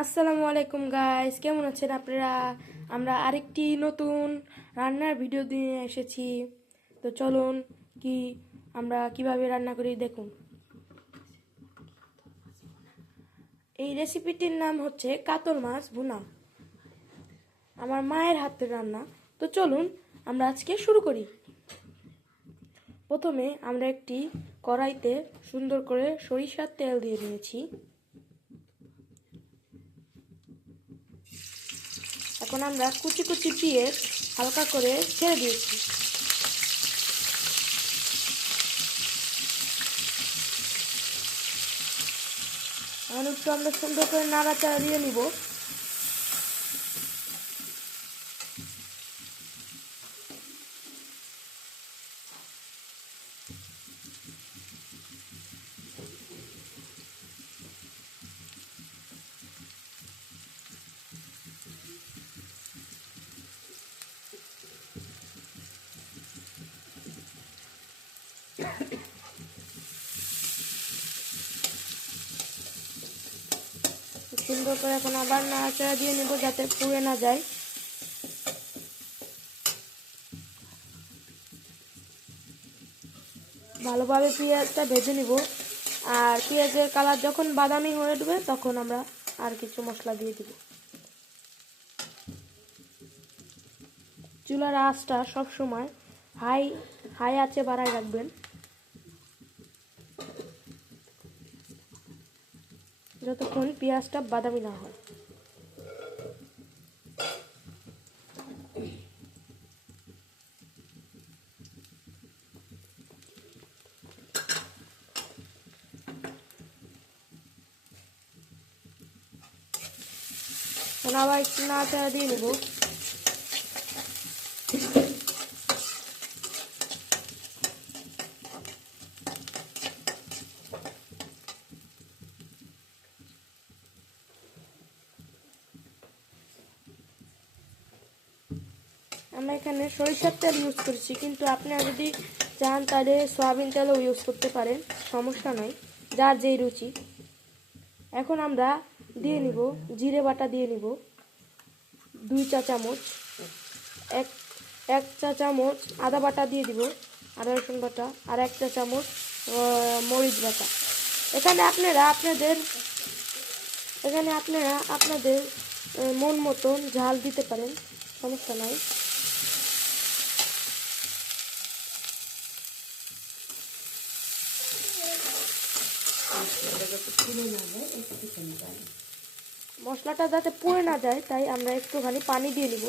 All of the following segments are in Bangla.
আসসালামু আলাইকুম গাইস, কেমন আছেন আপনারা? আমরা আরেকটি নতুন রান্নার ভিডিও দিয়ে এসেছি। তো চলুন আমরা কিভাবে রান্না করি দেখুন। এই রেসিপিটির নাম হচ্ছে কাতল মাছ ভুনা, আমার মায়ের হাতের রান্না। তো চলুন আমরা আজকে শুরু করি। প্রথমে আমরা একটি কড়াইতে সুন্দর করে সরিষার তেল দিয়ে নিয়েছি। এখন আমরা কুচি কুচি পেঁয়াজ হালকা করে ছেড়ে দিয়েছি। এখন একটু আমরা সুন্দর করে নাড়াচাড়া দিয়ে নিব। সুন্দর করে এখন আবার নাড়াচাড়া দিয়ে নেব যাতে পুড়ে না যায়। ভালোভাবে পেঁয়াজটা ভেজে নিব, আর পেঁয়াজের কালার যখন বাদামি হয়ে উঠবে তখন আমরা আর কিছু মশলা দিয়ে দিব। চুলার আঁচটা সবসময় হাই আঁচে বাড়ায় রাখবেন যতক্ষণ পেঁয়াজটা বাদামি না হয়। আবার একটু নাড়াচাড়া দিয়ে নেব। আমরা এখানে সরিষার তেল ইউজ করছি, কিন্তু আপনারা যদি চান তাহলে সয়াবিন তেলও ইউজ করতে পারেন, সমস্যা নয়, যার যেই রুচি। এখন আমরা দিয়ে নিব জিরে বাটা, দিয়ে নিব 2 চা চামচ, এক চা চামচ আদা বাটা দিয়ে দিব, আদা রসুন বাটা, আর 1 চা চামচ মরিচ বাটা। এখানে আপনারা আপনাদের মন মতন ঝাল দিতে পারেন, সমস্যা নাই। মশলাটা যাতে পুড়ে না যায় তাই আমরা একটুখানি পানি দিয়ে নিব।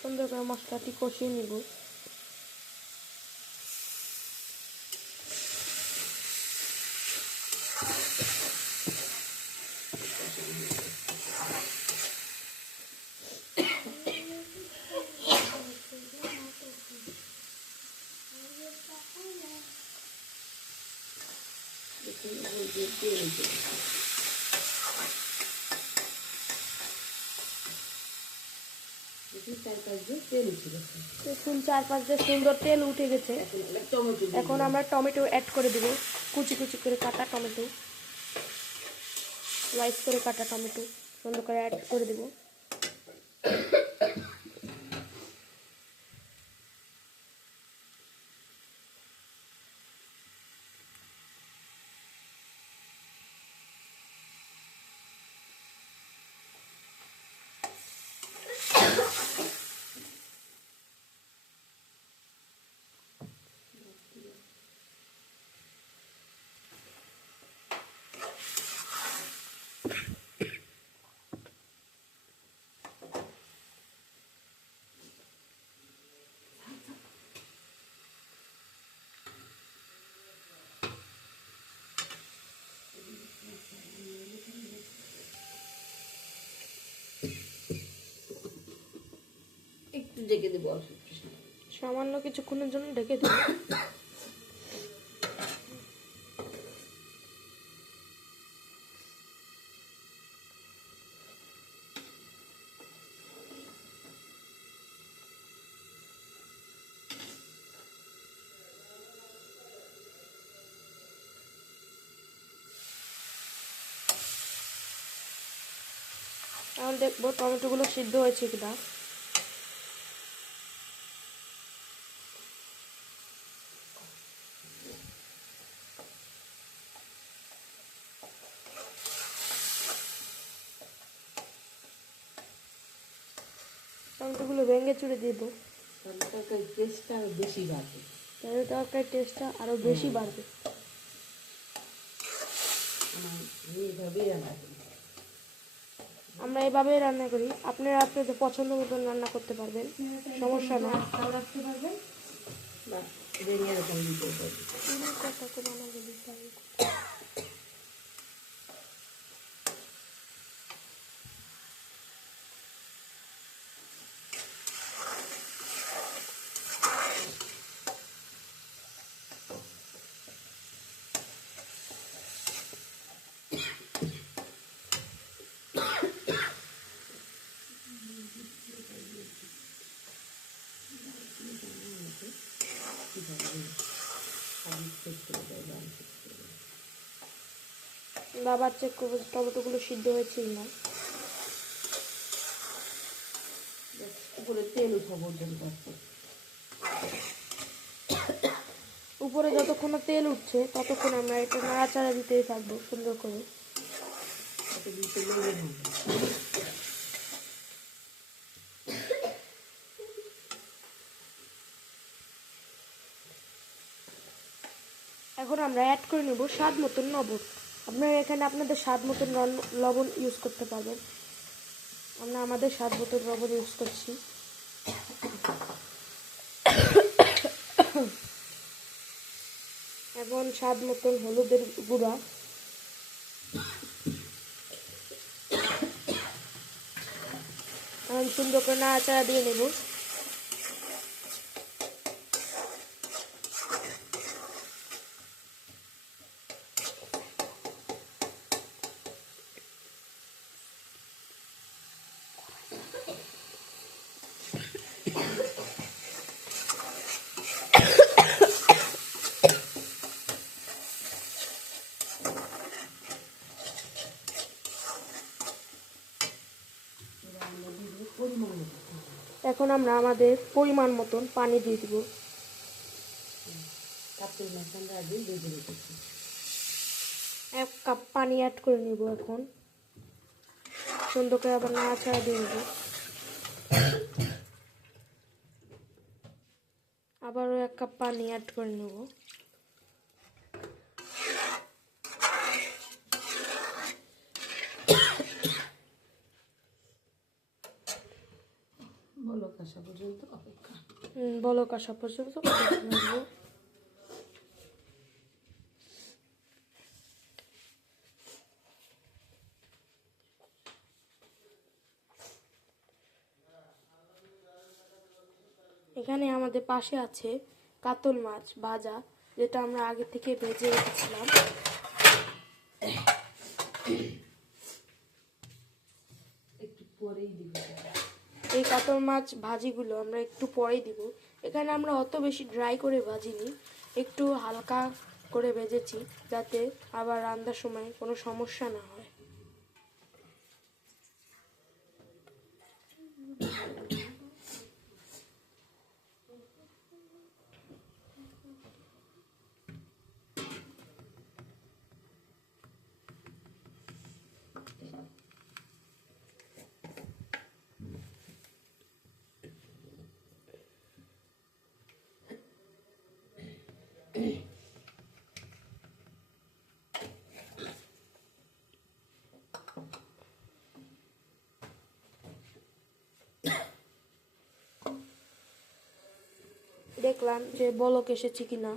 সুন্দর করে মশলাটি কষিয়ে নিব। দেখুন 4-5 দিয়ে সুন্দর তেল উঠে গেছে। এখন আমরা টমেটো অ্যাড করে দেব, কুচি কুচি করে কাটা টমেটো, স্লাইস করে কাটা টমেটো সুন্দর করে অ্যাড করে দেব। একটু ঢেকে দেবো, সামান্য কিছুক্ষণের জন্য ঢেকে দেব। এখন দেখবো টমেটোগুলো সিদ্ধ হয়েছে কিনা। টমেটোগুলো ভেঙে চুড়ে দেবো, তাহলে তরকারির টেস্টটা আরো বেশি বাড়বে। তাহলে তরকারির টেস্টটা আরো বেশি বাড়বে। আমার এইভাবেই রান্না করি। আমরা এভাবেই রান্না করি, আপনারা আপনাদের পছন্দ মতন রান্না করতে পারবেন, সমস্যা নয়। তাও রাখতে পারবেন বা ভেঙে এরকম দিতে পারবেন। বাবার চেক করবো টমেটোগুলো সিদ্ধ হয়েছে না। উপরে তেল উঠা পর্যন্ত আছে। উপরে যতক্ষণ না তেল উঠছে ততক্ষণ আমরা এটা নাড়াচাড়া দিতেই থাকবো সুন্দর করে। এতে দিতে লেগে হবে। এখন আমরা অ্যাড করে নেব স্বাদ মতন লবণ। আপনারা এখানে আপনাদের স্বাদ মতন লবণ ইউজ করতে পারবেন। আমরা আমাদের স্বাদ মতন লবণ ইউজ করছি। এখন স্বাদ মতন হলুদের গুঁড়া, এখন সুন্দর করে নাড়াচাড়া দিয়ে নেব। এখন আমরা আমাদের পরিমাণ মতন পানি দিয়ে দিব। কাপড় মাছ আমরা আগে ভেজে রেখেছি। 1 কাপ পানি অ্যাড করে নেব। এখন সুন্দর করে আবার নাড়াচাড়া দিয়ে নেব। আবারও 1 কাপ পানি অ্যাড করে নেব। বলক আসা পর্যন্ত অপেক্ষা। বলক আসা পর্যন্ত অপেক্ষা করব। এখানে আমাদের পাশে আছে কাতল মাছ ভাজা, যেটা আমরা আগে থেকে ভেজে রেখেছিলাম। একটু পরেই দিব। এই কাতল মাছ ভাজিগুলো আমরা একটু পরেই দিব। এখানে আমরা অত বেশি ড্রাই করে ভাজিনি, একটু হালকা করে ভেজেছি, যাতে আবার রান্নার সময় কোনো সমস্যা না হয়। দেখলাম যে বলক এসেছে কিনা।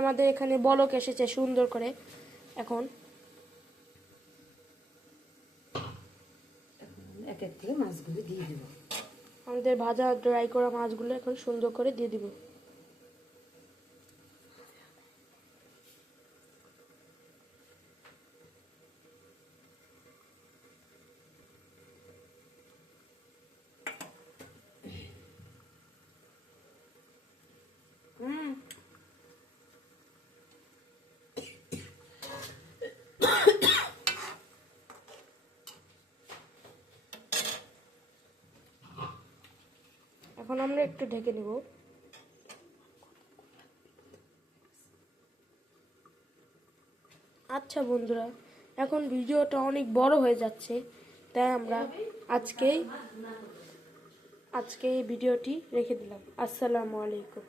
আমাদের এখানে বলক এসেছে সুন্দর করে। এখন এক এক করে মাছগুলো দিয়ে দেবো। আমাদের ভাজা ড্রাই করা মাছগুলো এখন সুন্দর করে দিয়ে দিব। এখন আমরা একটু ঢেকে নেব। আচ্ছা বন্ধুরা, এখন ভিডিওটা অনেক বড় হয়ে যাচ্ছে, তাই আমরা আজকে এই ভিডিওটি রেখে দিলাম। আসসালামু আলাইকুম।